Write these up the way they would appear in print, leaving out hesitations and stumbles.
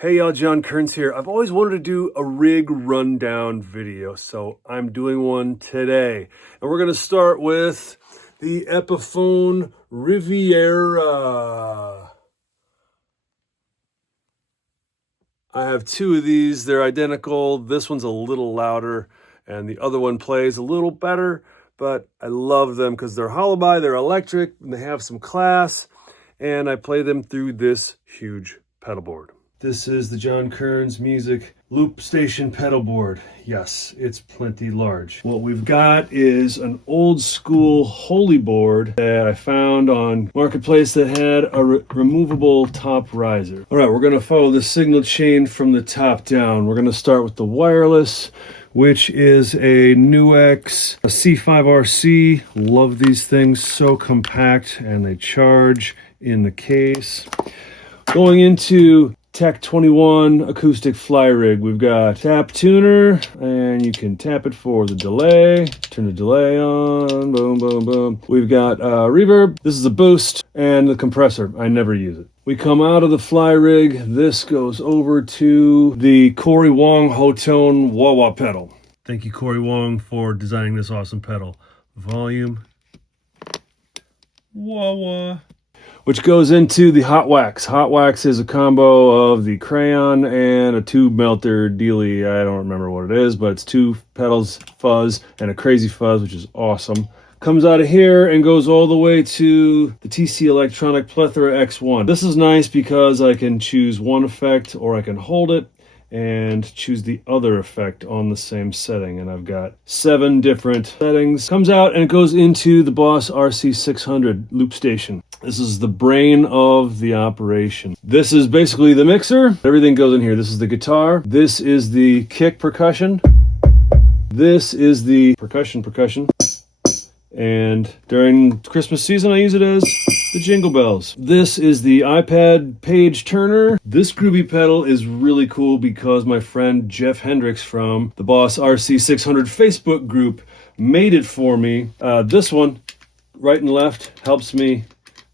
Hey y'all, John Kerns here. I've always wanted to do a rig rundown video, so I'm doing one today. And we're gonna start with the Epiphone Riviera. I have two of these, they're identical. This one's a little louder and the other one plays a little better, but I love them because they're hollow-body, they're electric, and they have some class, and I play them through this huge pedal board. This is the John Kerns Music Loop Station pedal board. Yes, it's plenty large. What we've got is an old school Holeyboard that I found on Marketplace that had a removable top riser. All right, we're gonna follow the signal chain from the top down. We're gonna start with the wireless, which is a Nuix C5 RC. Love these things, so compact, and they charge in the case. Going into Tech 21 acoustic Flyrig. We've got tap tuner, and you can tap it for the delay. Turn the delay on, boom, boom, boom. We've got reverb. This is a boost, and the compressor. I never use it. We come out of the Flyrig. This goes over to the Cory Wong HoTone wah-wah pedal. Thank you, Cory Wong, for designing this awesome pedal. Volume, wah-wah. Which goes into the Hot Wax. Hot Wax is a combo of the crayon and a tube melter dealy. I don't remember what it is, but it's two pedals, fuzz, and a crazy fuzz, which is awesome. Comes out of here and goes all the way to the TC Electronic Plethora X1. This is nice because I can choose one effect, or I can hold it and choose the other effect on the same setting, and I've got 7 different settings. Comes out and it goes into the Boss RC-600 loop station. This is the brain of the operation. This is basically the mixer. Everything goes in here. This is the guitar. This is the kick percussion. This is the percussion. And during Christmas season, I use it as the jingle bells. This is the iPad page turner. This groovy pedal is really cool because my friend Jeff Hendricks from the Boss RC-600 Facebook group made it for me. This one, right and left, helps me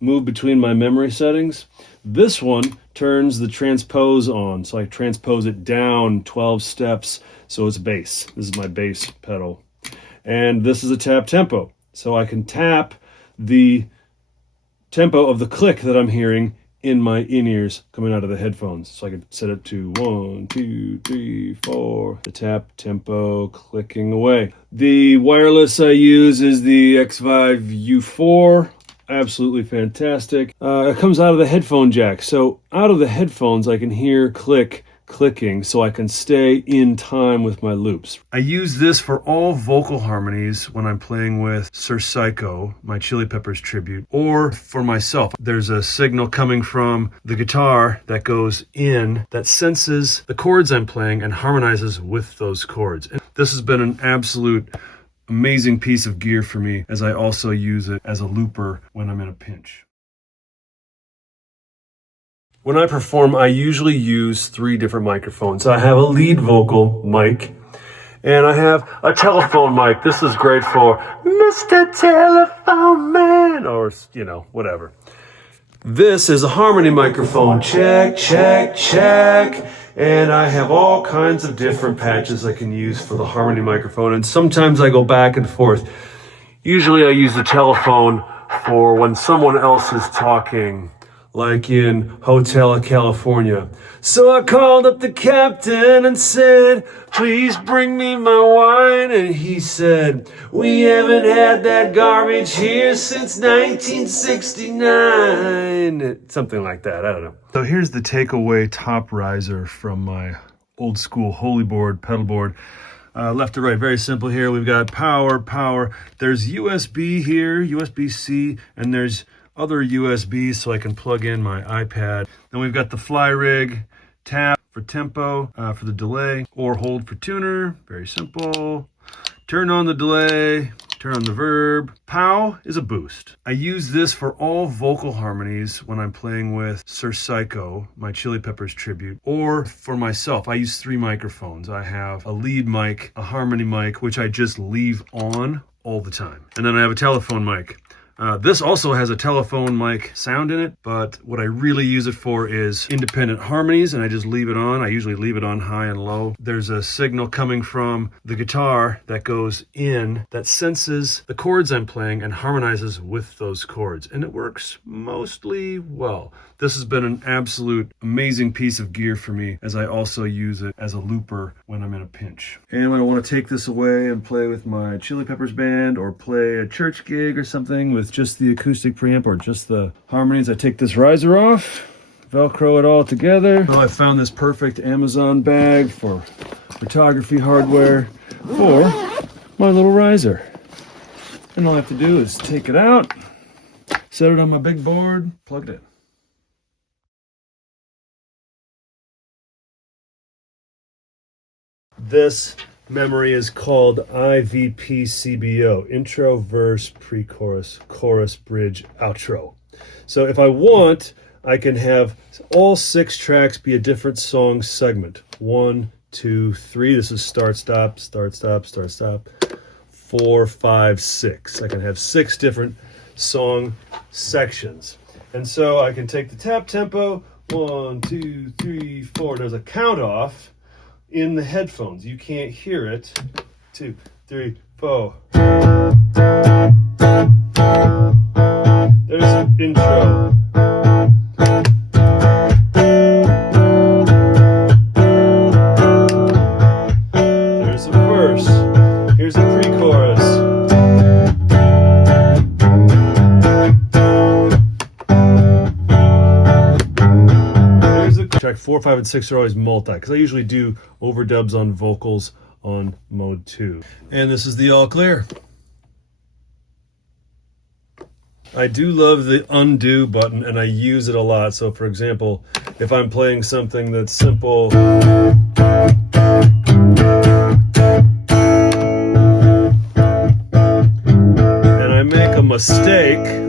move between my memory settings. This one turns the transpose on, so I transpose it down 12 steps, so it's bass. This is my bass pedal. And this is a tap tempo. So I can tap the tempo of the click that I'm hearing in my in-ears coming out of the headphones. So I can set it to 1, 2, 3, 4. The tap tempo clicking away. The wireless I use is the Xvive U4. Absolutely fantastic. It comes out of the headphone jack. So out of the headphones I can hear clicking, so I can stay in time with my loops. I use this for all vocal harmonies when I'm playing with Sir Psycho, my Chili Peppers tribute, or for myself. There's a signal coming from the guitar that goes in that senses the chords I'm playing and harmonizes with those chords. And this has been an absolute amazing piece of gear for me, as I also use it as a looper when I'm in a pinch. When I perform, I usually use 3 different microphones. I have a lead vocal mic, and I have a telephone mic. This is great for Mr. Telephone Man, or, you know, whatever. This is a harmony microphone. Check, check, check. And I have all kinds of different patches I can use for the harmony microphone, and sometimes I go back and forth. Usually I use the telephone for when someone else is talking, like in Hotel California. So I called up the captain and said, please bring me my wine. And he said, we haven't had that garbage here since 1969. Something like that, I don't know. So here's the takeaway top riser from my old school Holeyboard pedal board. Left to right, very simple here. We've got power. There's USB here, USB-C, and there's other USBs so I can plug in my iPad. Then we've got the Flyrig, tap for tempo, for the delay, or hold for tuner, very simple. Turn on the delay, turn on the verb. Pow is a boost. I use this for all vocal harmonies when I'm playing with Sir Psycho, my Chili Peppers tribute, or for myself. I use 3 microphones. I have a lead mic, a harmony mic, which I just leave on all the time. And then I have a telephone mic. This also has a telephone mic sound in it, but what I really use it for is independent harmonies, and I just leave it on. I usually leave it on high and low. There's a signal coming from the guitar that goes in that senses the chords I'm playing and harmonizes with those chords, and it works mostly well. This has been an absolute amazing piece of gear for me, as I also use it as a looper when I'm in a pinch. And when I want to take this away and play with my Chili Peppers band or play a church gig or something with just the acoustic preamp or just the harmonies, I take this riser off, Velcro it all together. Well, I found this perfect Amazon bag for photography hardware for my little riser. And all I have to do is take it out, set it on my big board, plug it in. This memory is called IVP-CBO, intro, verse, pre-chorus, chorus, bridge, outro. So if I want, I can have all 6 tracks be a different song segment. 1, 2, 3. This is start, stop, start, stop, start, stop. 4, 5, 6. I can have 6 different song sections. And so I can take the tap tempo, 1, 2, 3, 4. There's a count off in the headphones. You can't hear it. 2, 3, 4. There's an intro. There's a verse. Here's a pre-chorus. Track 4, 5, and 6 are always multi, because I usually do overdubs on vocals on mode 2. And this is the all clear. I do love the undo button, and I use it a lot. So for example, if I'm playing something that's simple, and I make a mistake,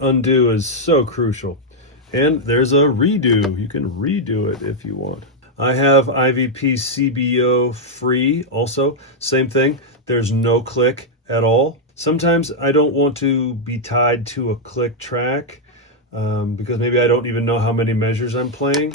undo is so crucial. And there's a redo. You can redo it if you want. I have IVP-CBO free also. Same thing. There's no click at all. Sometimes I don't want to be tied to a click track because maybe I don't even know how many measures I'm playing,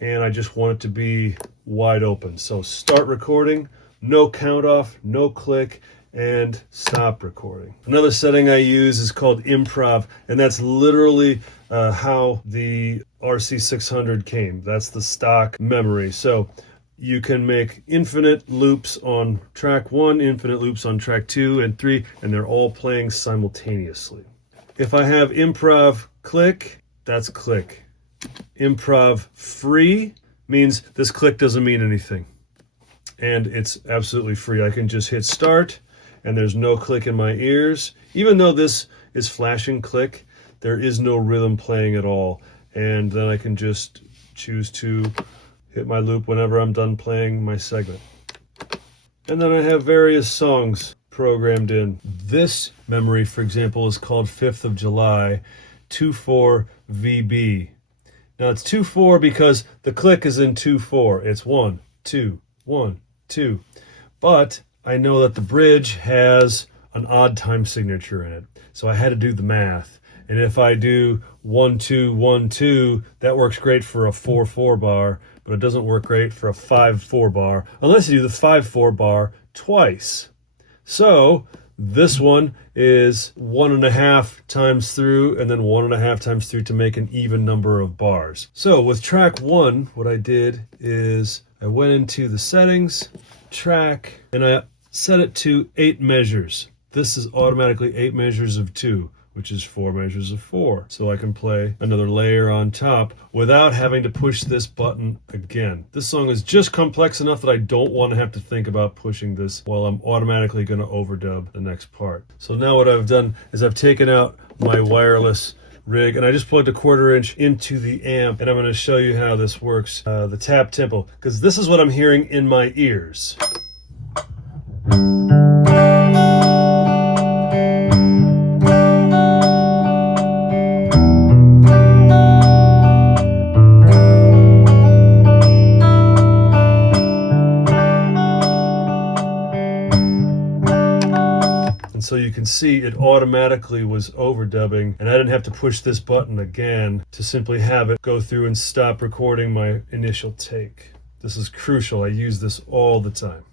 and I just want it to be wide open. So start recording, no count off, no click, and stop recording. Another setting I use is called Improv, and that's literally how the RC-600 came. That's the stock memory. So you can make infinite loops on track 1, infinite loops on track 2 and 3, and they're all playing simultaneously. If I have Improv click, that's click. Improv free means this click doesn't mean anything, and it's absolutely free. I can just hit start, and there's no click in my ears. Even though this is flashing click, there is no rhythm playing at all. And then I can just choose to hit my loop whenever I'm done playing my segment. And then I have various songs programmed in. This memory, for example, is called 5th of July 24 VB. Now it's 2-4 because the click is in 2-4. It's 1, 2, 1, 2. But I know that the bridge has an odd time signature in it. So I had to do the math. And if I do 1, 2, 1, 2, that works great for a 4-4 bar, but it doesn't work great for a 5-4 bar unless you do the 5-4 bar twice. So this one is 1.5 times through and then 1.5 times through to make an even number of bars. So with track 1, what I did is I went into the settings, track, and I set it to 8 measures. This is automatically 8 measures of 2, which is 4 measures of 4. So I can play another layer on top without having to push this button again. This song is just complex enough that I don't want to have to think about pushing this while I'm automatically going to overdub the next part. So now what I've done is I've taken out my wireless rig and I just plugged a 1/4 inch into the amp, and I'm going to show you how this works. The tap tempo, because this is what I'm hearing in my ears. And so you can see it automatically was overdubbing, and I didn't have to push this button again to simply have it go through and stop recording my initial take. This is crucial. I use this all the time.